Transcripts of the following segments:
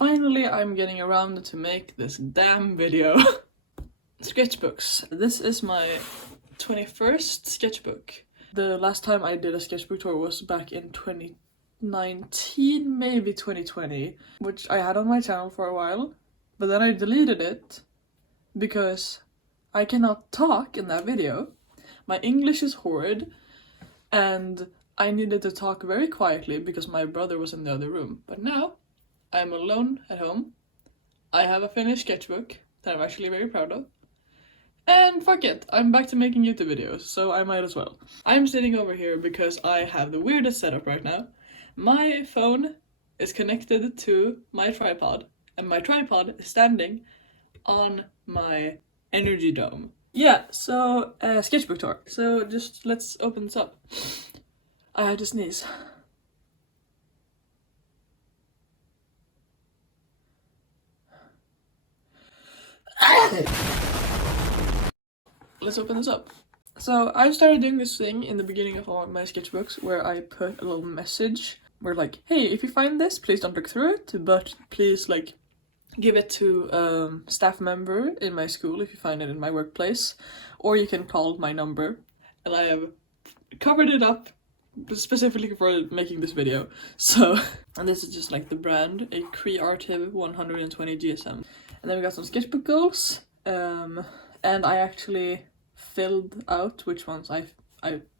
Finally, I'm getting around to make this damn video. Sketchbooks. This is my 21st sketchbook. The last time I did a sketchbook tour was back in 2019, maybe 2020, which I had on my channel for a while, but then I deleted it because I cannot talk in that video. My English is horrid, and I needed to talk very quietly because my brother was in the other room. But now, I'm alone at home. I have a finished sketchbook that I'm actually very proud of. And fuck it, I'm back to making YouTube videos, so I might as well. I'm sitting over here because I have the weirdest setup right now. My phone is connected to my tripod, and my tripod is standing on my energy dome. Yeah, so sketchbook tour. So just let's open this up. I had to sneeze. Let's open this up. So I started doing this thing in the beginning of all my sketchbooks where I put a little message where like, hey, if you find this, please don't look through it, but please like give it to a staff member in my school if you find it in my workplace, or you can call my number. And I have covered it up specifically for making this video. So, and this is just like the brand, a Creative 120 GSM. And then we got some sketchbook goals, and I actually filled out which ones I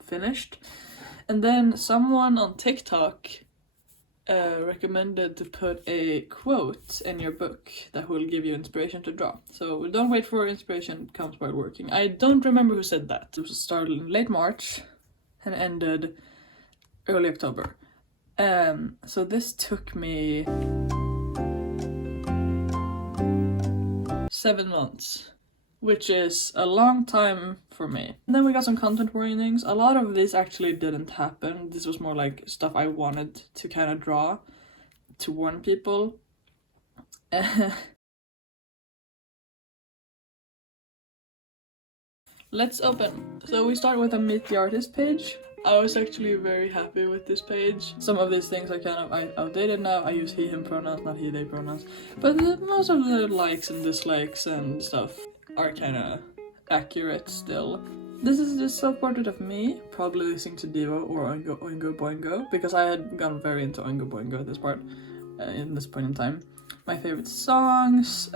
finished. And then someone on TikTok recommended to put a quote in your book that will give you inspiration to draw. So don't wait for inspiration, it comes while working. I don't remember who said that. It was started in late March and ended early October. So this took me 7 months, which is a long time for me. And then we got some content warnings. A lot of this actually didn't happen. This was more like stuff I wanted to kind of draw to warn people. Let's open. So we start with a Meet the Artist page. I was actually very happy with this page. Some of these things are kind of outdated now. I use he, him pronouns, not he, they pronouns. But most of the likes and dislikes and stuff are kind of accurate still. This is just a self-portrait of me, probably listening to Devo or Oingo Boingo, because I had gone very into Oingo Boingo at this part, in this point in time. My favorite songs,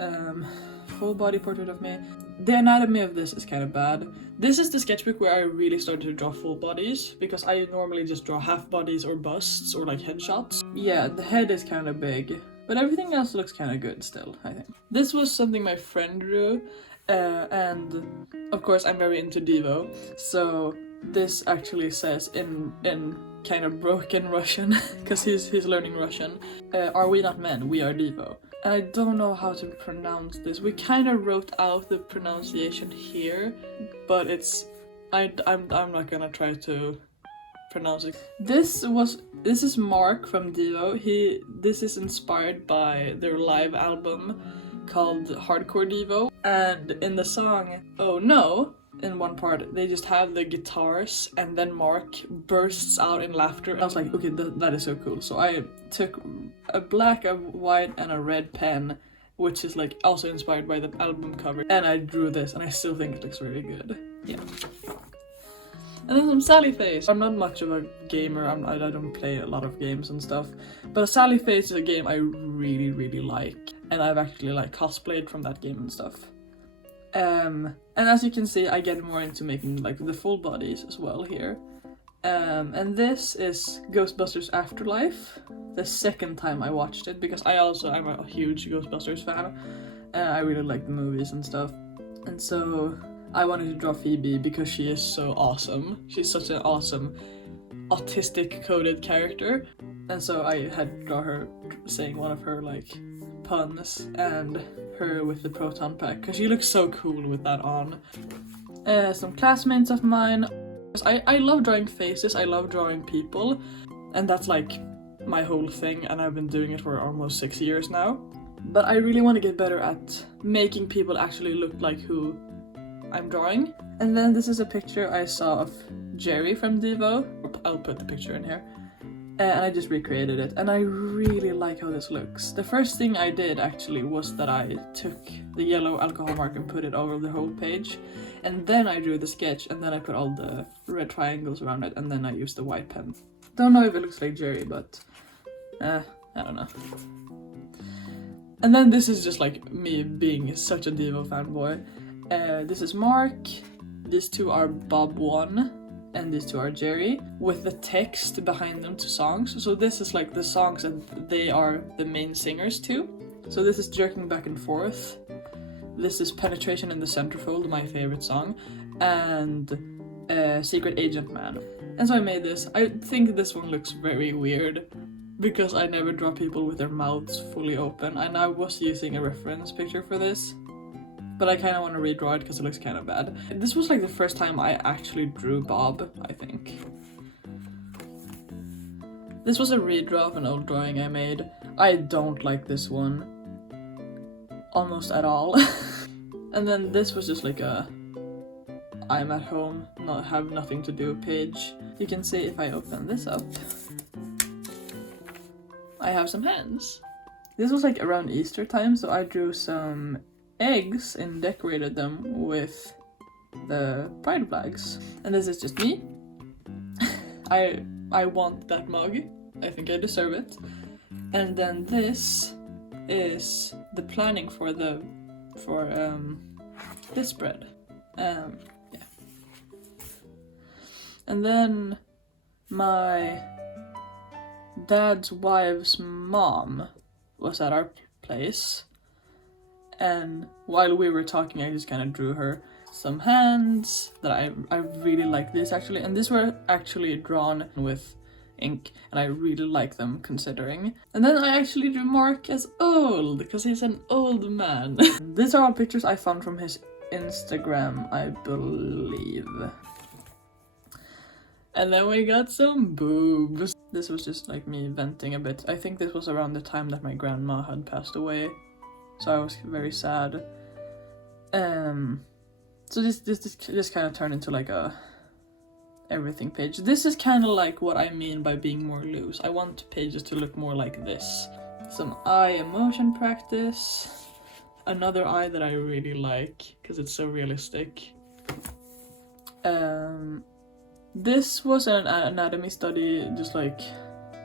full body portrait of me. The anatomy of this is kind of bad. This is the sketchbook where I really started to draw full bodies, because I normally just draw half bodies or busts or like headshots. Yeah, the head is kind of big, but everything else looks kind of good still, I think. This was something my friend drew, and of course I'm very into Devo, so this actually says in kind of broken Russian, because he's learning Russian, are we not men, we are Devo. I don't know how to pronounce this. We kind of wrote out the pronunciation here, but it's I'm not gonna try to pronounce it. This is Mark from Devo. This is inspired by their live album called Hardcore Devo, and in the song Oh No, in one part they just have the guitars and then Mark bursts out in laughter, and I was like, okay, that is so cool. So I took a black, a white and a red pen, which is like also inspired by the album cover, and I drew this, and I still think it looks really good. Yeah. And then some Sally Face. I'm not much of a gamer, I don't play a lot of games and stuff, but Sally Face is a game I really like, and I've actually like cosplayed from that game and stuff. And as you can see, I get more into making like the full bodies as well here. And this is Ghostbusters Afterlife, the second time I watched it, because I'm a huge Ghostbusters fan. I really like the movies and stuff. And so I wanted to draw Phoebe because she is so awesome. She's such an awesome autistic coded character. And so I had to draw her saying one of her like puns, and her with the proton pack, because she looks so cool with that on. Some classmates of mine. I love drawing faces, I love drawing people, and that's like my whole thing, and I've been doing it for almost 6 years now. But I really want to get better at making people actually look like who I'm drawing. And then this is a picture I saw of Jerry from Devo. I'll put the picture in here. and I just recreated it, and I really like how this looks. The first thing I did actually was that I took the yellow alcohol marker and put it over the whole page, and then I drew the sketch, and then I put all the red triangles around it, and then I used the white pen. Don't know if it looks like Jerry, but I don't know. And then this is just like me being such a Devo fanboy. This is Mark, these two are Bob 1, and these two are Jerry, with the text behind them to songs. So this is like the songs and they are the main singers too. So this is Jerking Back and Forth. This is Penetration in the Centerfold, my favorite song. And Secret Agent Man. And so I made this. I think this one looks very weird because I never draw people with their mouths fully open. And I was using a reference picture for this, but I kind of want to redraw it because it looks kind of bad. This was like the first time I actually drew Bob, I think. This was a redraw of an old drawing I made. I don't like this one almost at all. And then this was just like a I'm at home, have nothing to do page. You can see if I open this up, I have some hands. This was like around Easter time, so I drew some eggs and decorated them with the pride flags. And this is just me. I want that mug. I think I deserve it. And then this is the planning for this spread. Yeah. And then my dad's wife's mom was at our place, and while we were talking I just kind of drew her some hands that I really like this actually, and these were actually drawn with ink and I really like them considering. And then I actually drew Mark as old because he's an old man. These are all pictures I found from his Instagram, I believe. And then we got some boobs. This was just like me venting a bit. I think this was around the time that my grandma had passed away, so I was very sad. So this kind of turned into like a everything page. This is kind of like what I mean by being more loose. I want pages to look more like this. Some eye emotion practice. Another eye that I really like because it's so realistic. This was an anatomy study, just like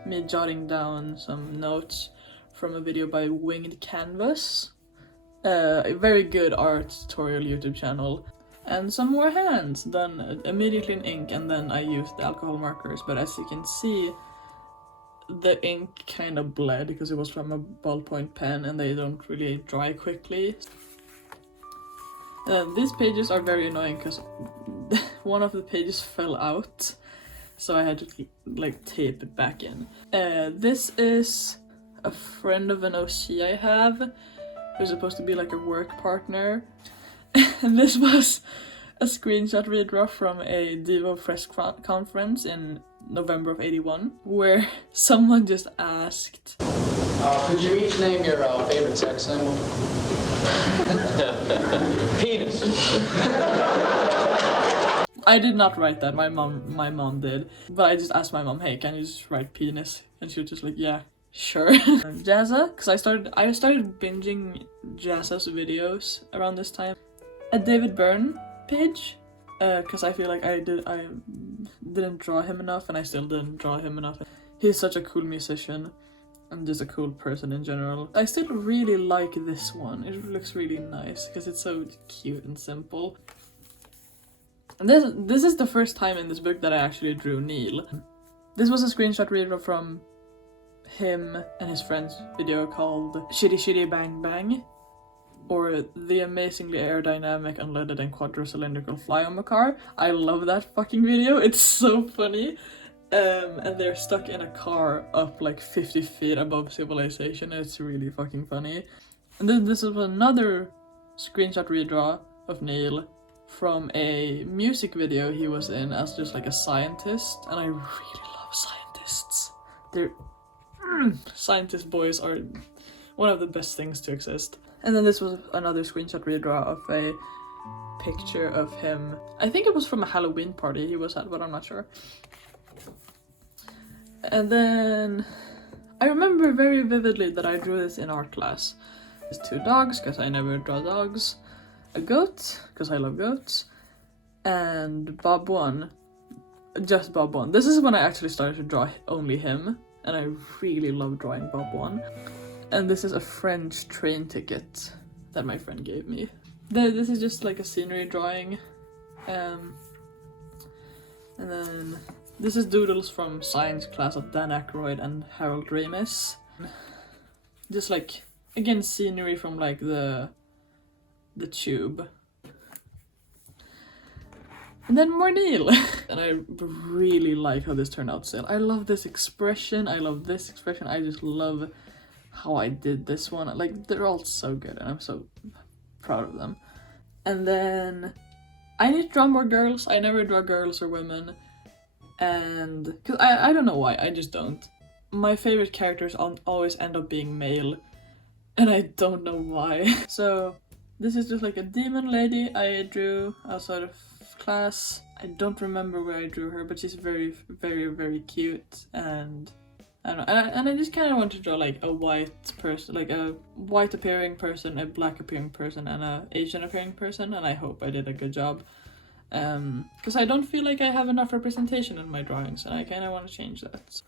me jotting down some notes from a video by Winged Canvas. A very good art tutorial YouTube channel. And some more hands done immediately in ink, and then I used the alcohol markers, but as you can see the ink kind of bled because it was from a ballpoint pen and they don't really dry quickly. These pages are very annoying because one of the pages fell out, so I had to like tape it back in. This is a friend of an OC I have who's supposed to be like a work partner. And this was a screenshot redraw from a Devo Fresh conference in November of '81, where someone just asked, could you each name your favorite sex symbol? Penis. I did not write that, my mom did. But I just asked my mom, hey, can you just write penis? And she was just like, yeah, sure. Jazza, because I started binging Jazza's videos around this time. A David Byrne page, because I feel like I didn't draw him enough, and I still didn't draw him enough. He's such a cool musician and just a cool person in general. I still really like this one. It looks really nice because it's so cute and simple. And this is the first time in this book that I actually drew Neil. This was a screenshot redraw from him and his friend's video called Shitty Shitty Bang Bang, or the amazingly aerodynamic, unleaded and quadri-cylindrical fly-on car. I love that fucking video, it's so funny. And they're stuck in a car up like 50 feet above civilization. It's really fucking funny. And then this is another screenshot redraw of Neil from a music video he was in as just like a scientist, and I really love scientists. Scientist boys are one of the best things to exist. And then this was another screenshot redraw of a picture of him. I think it was from a Halloween party he was at, but I'm not sure. And then I remember very vividly that I drew this in art class. There's 2 dogs, because I never draw dogs. A goat, because I love goats. And Bob 1. Just Bob 1. This is when I actually started to draw only him. And I really love drawing Bob 1. And this is a French train ticket that my friend gave me. This is just like a scenery drawing. And then this is doodles from science class of Dan Aykroyd and Harold Ramis. Just like, again, scenery from like the tube. And then more Neil. And I really like how this turned out still. I love this expression, I love this expression, I just love how I did this one. Like, they're all so good and I'm so proud of them. And then I need to draw more girls. I never draw girls or women. And because I don't know why, I just don't. My favorite characters always end up being male. And I don't know why. So this is just like a demon lady I drew outside of class. I don't remember where I drew her, but she's very, very, very cute. And I don't know. And I just kind of want to draw like a white person, like a white appearing person, a black appearing person, and a Asian appearing person. And I hope I did a good job. Because I don't feel like I have enough representation in my drawings, and I kind of want to change that.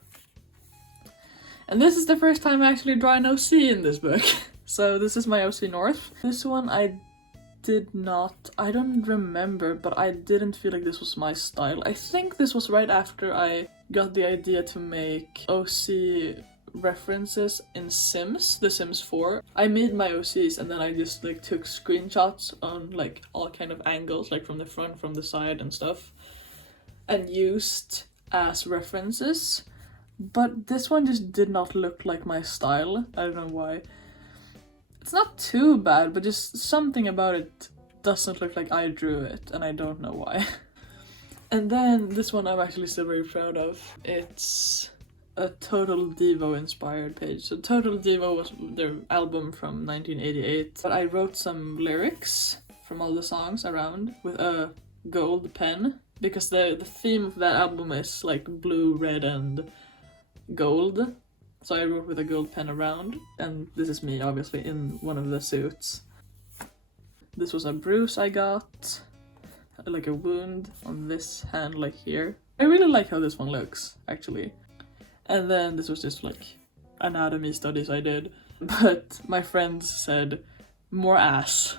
And this is the first time I actually draw an OC in this book. So this is my OC North. This one I don't remember, but I didn't feel like this was my style. I think this was right after I got the idea to make OC references in Sims, The Sims 4. I made my OCs and then I just like took screenshots on like all kind of angles, like from the front, from the side and stuff, and used as references. But this one just did not look like my style. I don't know why. It's not too bad, but just something about it doesn't look like I drew it, and I don't know why. And then this one I'm actually still very proud of. It's a Total Devo inspired page. So Total Devo was their album from 1988, but I wrote some lyrics from all the songs around with a gold pen, because the theme of that album is like blue, red, and gold. So I wrote with a gold pen around, and this is me obviously in one of the suits. This was a bruise I got, like a wound on this hand, like here. I really like how this one looks, actually. And then this was just like anatomy studies I did, but my friends said more ass,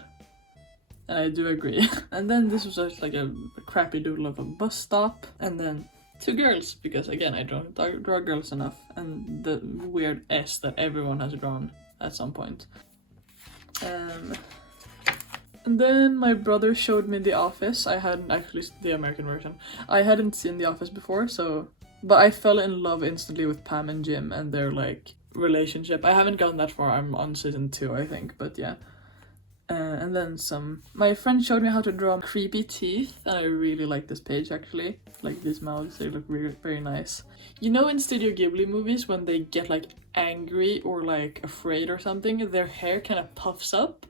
and I do agree. And then this was just like a crappy doodle of a bus stop, and then 2 girls, because again I don't draw girls enough, and the weird S that everyone has drawn at some point. And then my brother showed me The Office. I hadn't actually seen the American version. I hadn't seen The Office before, but I fell in love instantly with Pam and Jim and their like relationship. I haven't gotten that far. I'm on season 2, I think, but yeah. And then my friend showed me how to draw creepy teeth, and I really like this page actually. Like these mouths, they look very, very nice. You know, in Studio Ghibli movies, when they get like angry or like afraid or something, their hair kind of puffs up.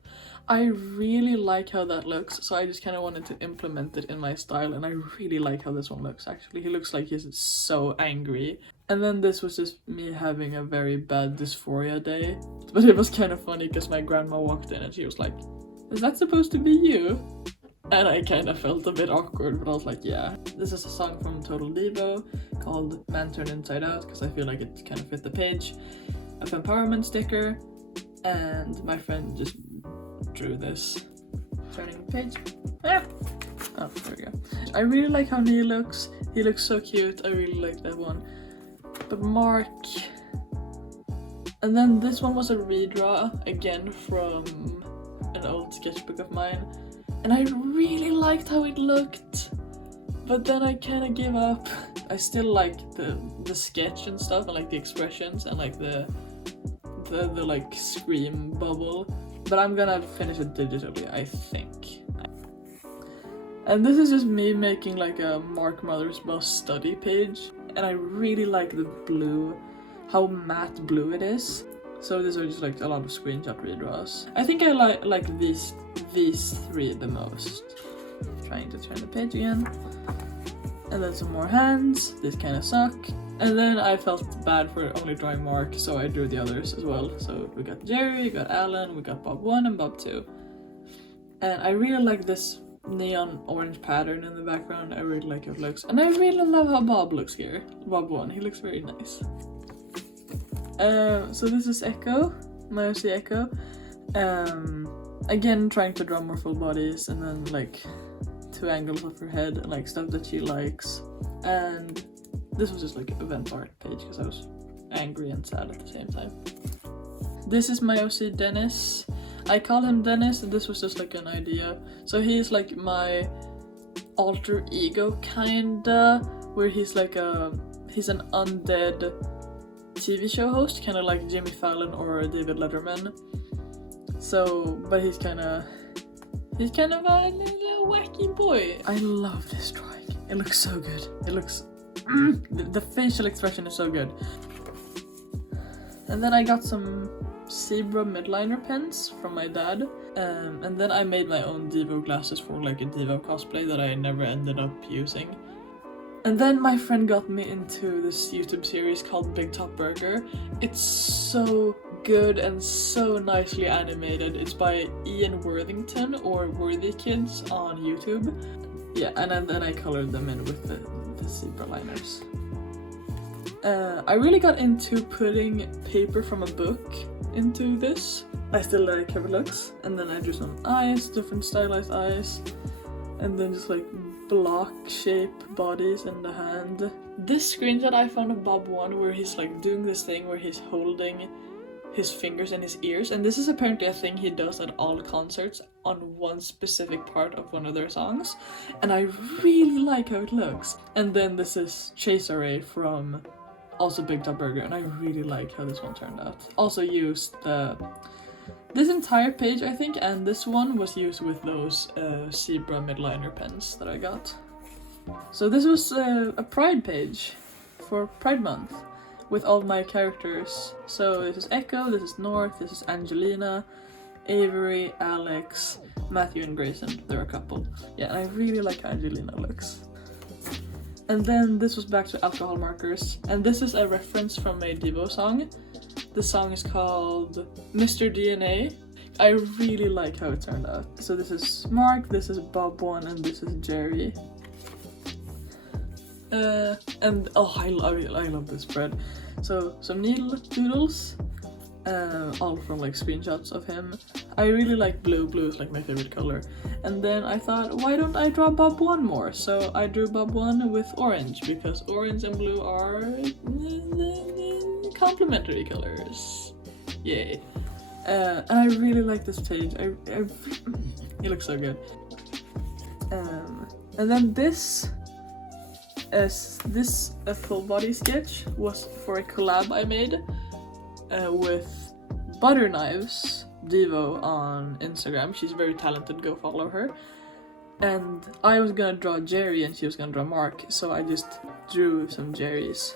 I really like how that looks, so I just kind of wanted to implement it in my style, and I really like how this one looks actually. He looks like he's so angry. And then this was just me having a very bad dysphoria day. But it was kind of funny because my grandma walked in and she was like, "Is that supposed to be you?" And I kind of felt a bit awkward, but I was like, yeah. This is a song from Total Devo called Man Turned Inside Out, because I feel like it kind of fit the page. A empowerment sticker, and my friend just drew this. Turning the page. Ah! Oh, there we go. I really like how Neil looks. He looks so cute. I really like that one. But Mark... And then this one was a redraw, again from an old sketchbook of mine. And I really liked how it looked. But then I kind of gave up. I still like the sketch and stuff, and like the expressions, and like the like scream bubble. But I'm gonna finish it digitally, I think. And this is just me making like a Mark Mothersbaugh study page. And I really like the blue, how matte blue it is. So these are just like a lot of screenshot redraws. I think I like these 3 the most. Trying to turn the page again. And then some more hands. These kind of suck. And then I felt bad for only drawing Mark, so I drew the others as well. So we got Jerry, we got Alan, we got Bob 1 and Bob 2. And I really like this neon orange pattern in the background. I really like how it looks. And I really love how Bob looks here. Bob 1, he looks very nice. So this is Echo, my OC Echo. Again, trying to draw more full bodies and then like 2 angles of her head and like stuff that she likes. And this was just like an event art page because I was angry and sad at the same time. This is my OC Dennis. I call him Dennis and this was just like an idea. So he's like my alter ego kinda, where he's like he's an undead TV show host, kinda like Jimmy Fallon or David Letterman. So, but he's kind of a little wacky boy. I love this drawing. It looks so good. It looks the facial expression is so good. And then I got some zebra midliner pens from my dad, and then I made my own Devo glasses for like a Devo cosplay that I never ended up using. And then my friend got me into this YouTube series called Big Top Burger. It's so good and so nicely animated. It's by Ian Worthington or Worthy Kids on YouTube. Yeah, and then I colored them in with the zebra liners. I really got into putting paper from a book into this. I still like how it looks. And then I drew some eyes, different stylized eyes. And then just like block shape bodies in the hand. This screenshot I found of Bob 1 where he's like doing this thing where he's holding his fingers in his ears, and this is apparently a thing he does at all concerts on one specific part of one of their songs, and I really like how it looks. And then this is Chase Array from also Big Top Burger, and I really like how this one turned out. Also used this entire page I think, and this one was used with those zebra midliner pens that I got. So this was a Pride page for Pride Month with all my characters. So this is Echo, this is North, this is Angelina, Avery, Alex, Matthew and Grayson. They're a couple. Yeah, and I really like how Angelina looks. And then this was back to alcohol markers, and this is a reference from a Devo song. The song is called Mr. DNA. I really like how it turned out. So this is Mark, this is Bob 1, and this is Jerry. And oh, I love this spread. So some needle doodles, all from like screenshots of him. I really like blue. Blue is like my favorite color. And then I thought, why don't I draw Bob 1 more? So I drew Bob 1 with orange because orange and blue are complementary colors. Yay. And I really like this page. It looks so good. And then this a full body sketch was for a collab I made with Butter Knives Devo on Instagram. She's very talented, go follow her. And I was gonna draw Jerry and she was gonna draw Mark, so I just drew some Jerrys.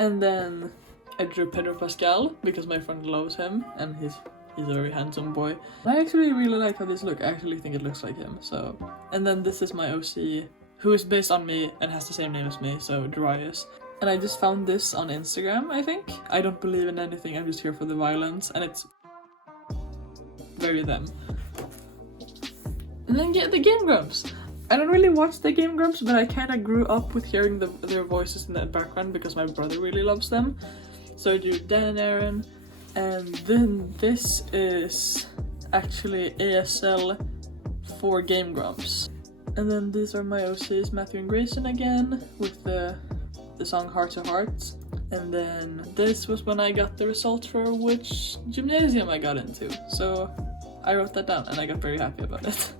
And then I drew Pedro Pascal because my friend loves him and he's a very handsome boy. I actually really like how this looks. I actually think it looks like him. So, and then this is my OC, who is based on me and has the same name as me, so Darius. And I just found this on Instagram, I think. I don't believe in anything, I'm just here for the violence, and it's very them. And then get the Game Grumps. I don't really watch the Game Grumps, but I kind of grew up with hearing their voices in the background because my brother really loves them. So I do Dan and Aaron, and then this is actually ASL for Game Grumps. And then these are my OCs, Matthew and Grayson again, with the song Heart to Heart. And then this was when I got the results for which gymnasium I got into. So I wrote that down and I got very happy about it.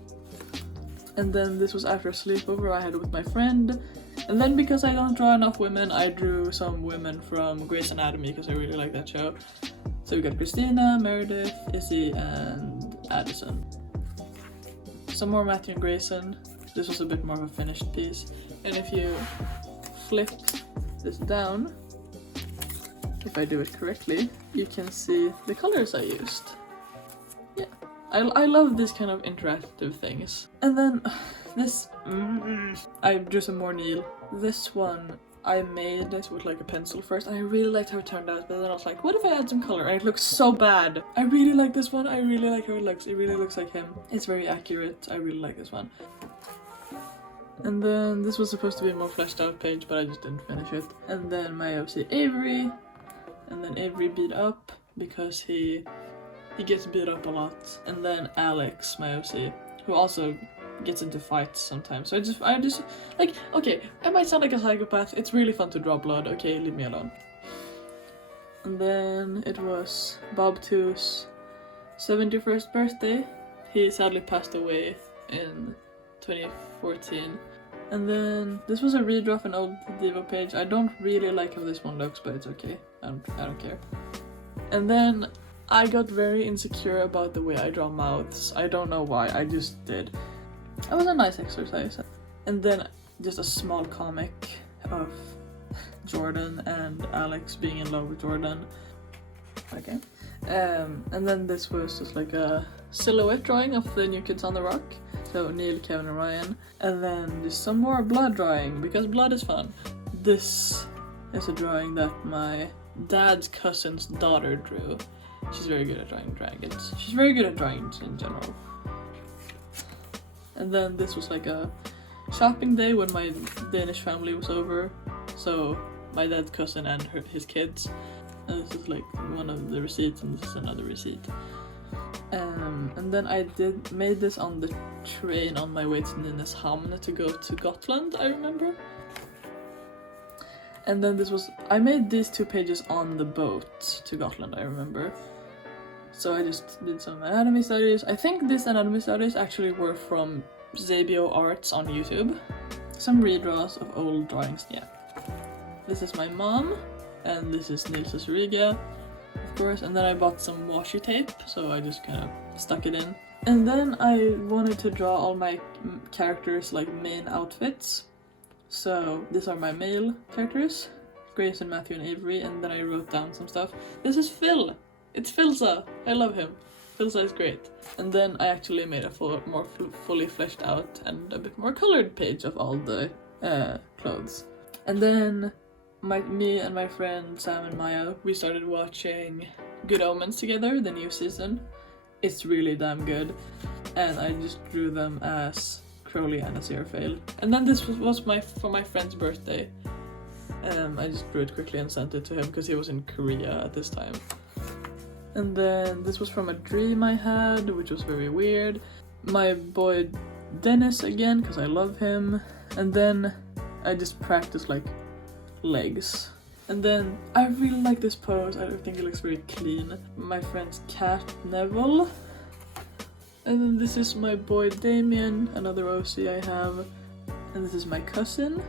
And then this was after a sleepover I had with my friend. And then because I don't draw enough women, I drew some women from Grey's Anatomy because I really like that show. So we got Christina, Meredith, Izzy, and Addison. Some more Matthew and Grayson. This was a bit more of a finished piece. And if you flip this down, if I do it correctly, you can see the colors I used. Yeah, I love these kind of interactive things. And then this, I drew some more Neil. This one I made this with like a pencil first, and I really liked how it turned out, but then I was like, what if I add some color? And it looks so bad. I really like this one. I really like how it looks. It really looks like him. It's very accurate. I really like this one. And then this was supposed to be a more fleshed out page, but I just didn't finish it. And then my OC Avery, and then Avery beat up because he gets beat up a lot. And then Alex, my OC, who also gets into fights sometimes. So I just like, okay, I might sound like a psychopath. It's really fun to draw blood. Okay, leave me alone. And then it was Bob 2's 71st birthday. He sadly passed away in 2014. And then this was a redraw of an old Devo page. I don't really like how this one looks, but it's okay. I don't care. And then I got very insecure about the way I draw mouths. I don't know why, I just did. It was a nice exercise. And then just a small comic of Jordan and Alex being in love with Jordan. Okay. And then this was just like a silhouette drawing of the New Kids on the Rock. So Neil, Kevin, and Ryan. And then just some more blood drawing, because blood is fun. This is a drawing that my dad's cousin's daughter drew. She's very good at drawing dragons. She's very good at drawings in general. And then this was like a shopping day when my Danish family was over. So my dad's cousin and his kids. And this is like one of the receipts, and this is another receipt. And then I made this on the train on my way to Nynäshamn to go to Gotland, I remember. And then I made these 2 pages on the boat to Gotland, I remember. So I just did some anatomy studies. I think these anatomy studies actually were from Zabio Arts on YouTube. Some redraws of old drawings, yeah. This is my mom, and this is Nils Riga, of course. And then I bought some washi tape, so I just kind of stuck it in. And then I wanted to draw all my characters like main outfits. So these are my male characters, Grayson, Matthew, and Avery, and then I wrote down some stuff. This is Phil! It's Philza! I love him. Philza is great. And then I actually made a more fully fleshed out and a bit more colored page of all the clothes. And then me and my friend Sam and Maya, we started watching Good Omens together, the new season. It's really damn good. And I just drew them as Crowley and Aziraphale. And then this was for my friend's birthday. I just drew it quickly and sent it to him because he was in Korea at this time. And then this was from a dream I had, which was very weird. My boy Dennis again, because I love him. And then I just practiced like legs. And then I really like this pose. I think it looks very clean. My friend's cat Neville. And then this is my boy Damien, another OC I have. And this is my cousin,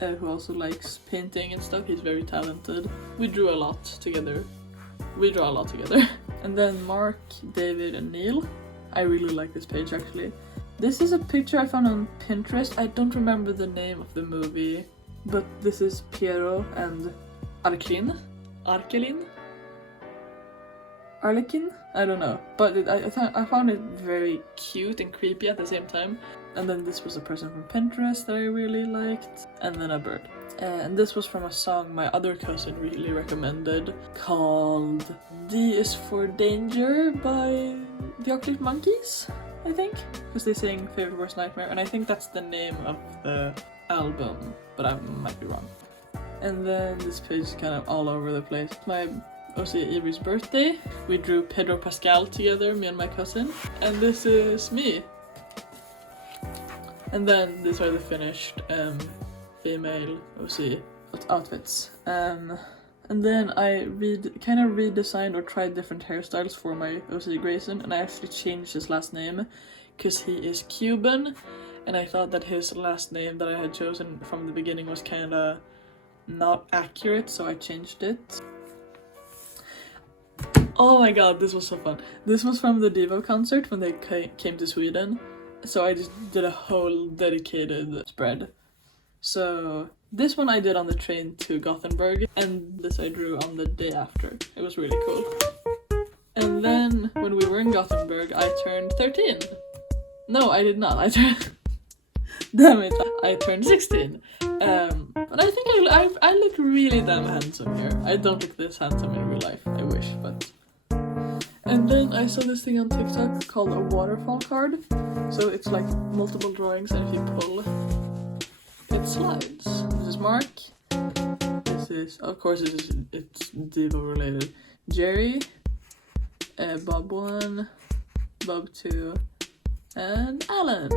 who also likes painting and stuff. He's very talented. We drew a lot together. We draw a lot together. And then Mark, David, and Neil. I really like this page actually. This is a picture I found on Pinterest. I don't remember the name of the movie, but this is Piero and Arlequin? I don't know, but I found it very cute and creepy at the same time. And then this was a person from Pinterest that I really liked, and then a bird. And this was from a song my other cousin really recommended called D is for Danger by the Arctic Monkeys, I think, because they sing Favorite Worst Nightmare, and I think that's the name of the album, but I might be wrong. And then this page is kind of all over the place. My OC Avery's birthday. We drew Pedro Pascal together, me and my cousin. And this is me. And then these are the finished female OC outfits. And then I kind of redesigned or tried different hairstyles for my OC Grayson, and I actually changed his last name because he is Cuban, and I thought that his last name that I had chosen from the beginning was kind of not accurate, so I changed it. Oh my god, this was so fun. This was from the Devo concert when they came to Sweden. So I just did a whole dedicated spread. So this one I did on the train to Gothenburg, and this I drew on the day after. It was really cool. And then when we were in Gothenburg, I turned 13. No, I did not. Damn it, I turned 16. And I think I look really damn handsome here. I don't look this handsome in real life, I wish, but... And then I saw this thing on TikTok called a waterfall card. So it's like multiple drawings, and if you pull, it slides. This is Mark. This is, of course, it's Devo related. Jerry, Bob 1, Bob 2, and Alan.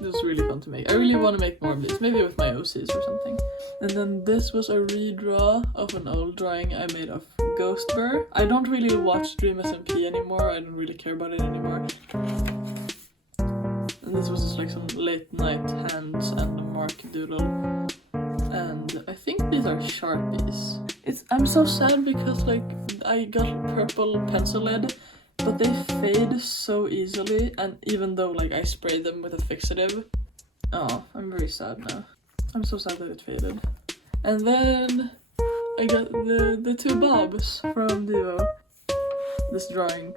This was really fun to make. I really want to make more of these, maybe with my OCs or something. And then this was a redraw of an old drawing I made of Ghost Burr. I don't really watch Dream SMP anymore, I don't really care about it anymore. And this was just like some late night hands and a Mark doodle. And I think these are Sharpies. I'm so sad because like I got purple pencil lead, but they fade so easily, and even though like I sprayed them with a fixative, oh, I'm very sad now. I'm so sad that it faded. And then I got the two Bobs from Devo. This drawing,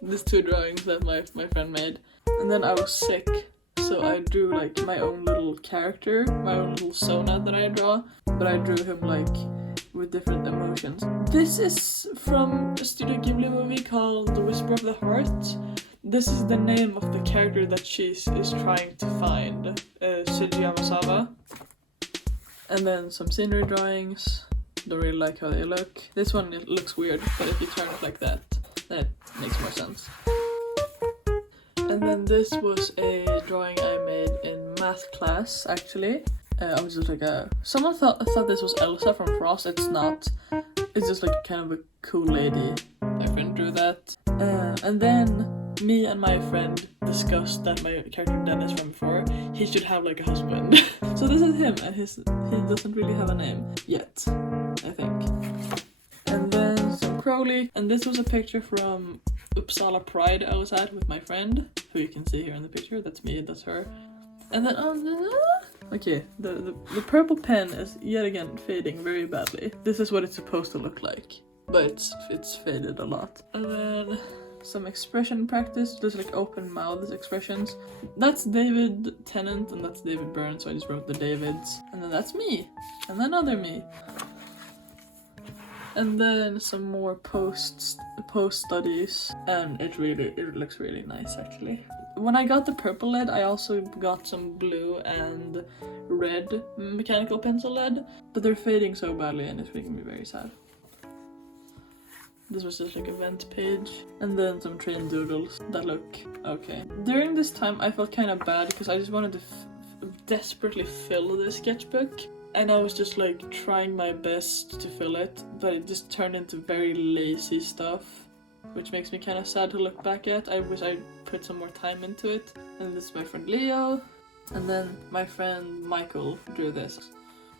these two drawings that my friend made. And then I was sick, so I drew like my own little character, my own little Sona that I draw, but I drew him like with different emotions. This is from a Studio Ghibli movie called The Whisper of the Heart. This is the name of the character that she is trying to find, Shiji Yamasawa. And then some scenery drawings. Don't really like how they look. This one, it looks weird, but if you turn it like that, that makes more sense. And then this was a drawing I made in math class, actually. I was just like someone thought this was Elsa from Frost. It's not. It's just like kind of a cool lady. My friend drew that. And then me and my friend discussed that my character Dennis from before, he should have like a husband. So this is him, and he doesn't really have a name yet, I think. And then some Crowley. And this was a picture from Uppsala Pride I was at with my friend, who you can see here in the picture. That's me, that's her. And then on okay, the purple pen is yet again fading very badly. This is what it's supposed to look like, but it's faded a lot. And then some expression practice, just like open mouths expressions. That's David Tennant and that's David Byrne, so I just wrote the Davids. And then that's me, and then other me. And then some more post studies, and it looks really nice actually. When I got the purple lead, I also got some blue and red mechanical pencil lead, but they're fading so badly and it's making me very sad. This was just like a vent page, and then some train doodles that look okay. During this time I felt kind of bad because I just wanted to desperately fill the sketchbook, and I was just like trying my best to fill it, but it just turned into very lazy stuff, which makes me kind of sad to look back at. I wish I put some more time into it. And this is my friend Leo, and then my friend Michael drew this.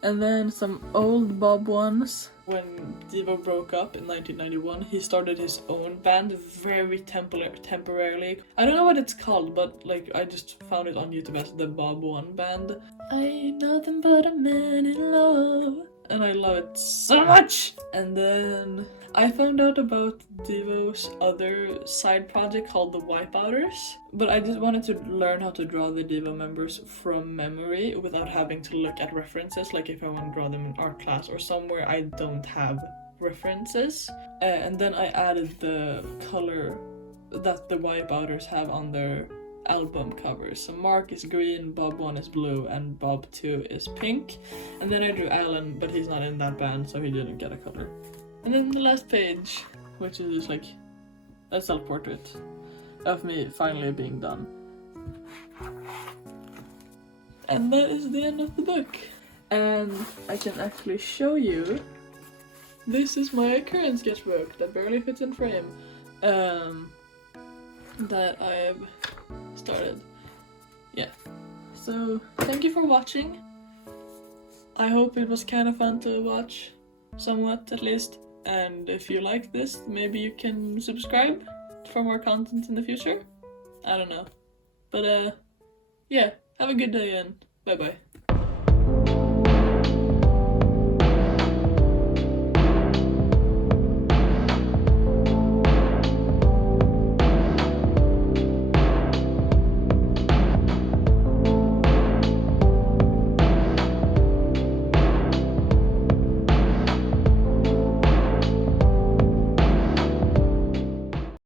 And then some old Bob ones. When Devo broke up in 1991, he started his own band very temporarily. I don't know what it's called, but like I just found it on YouTube as the Bob One Band. I ain't nothing but a man in love, and I love it so much. And then I found out about Devo's other side project called the Wipeouters, but I just wanted to learn how to draw the Devo members from memory without having to look at references, like if I want to draw them in art class or somewhere I don't have references. And then I added the color that the Wipeouters have on their album covers. So Mark is green, Bob 1 is blue, and Bob 2 is pink. And then I drew Alan, but he's not in that band, so he didn't get a color. And then the last page, which is just like a self-portrait of me finally being done. And that is the end of the book. And I can actually show you. This is my current sketchbook that barely fits in frame. That I've started. Yeah. So thank you for watching. I hope it was kind of fun to watch, somewhat at least. And if you like this, maybe you can subscribe for more content in the future. I don't know. But yeah, have a good day and bye bye.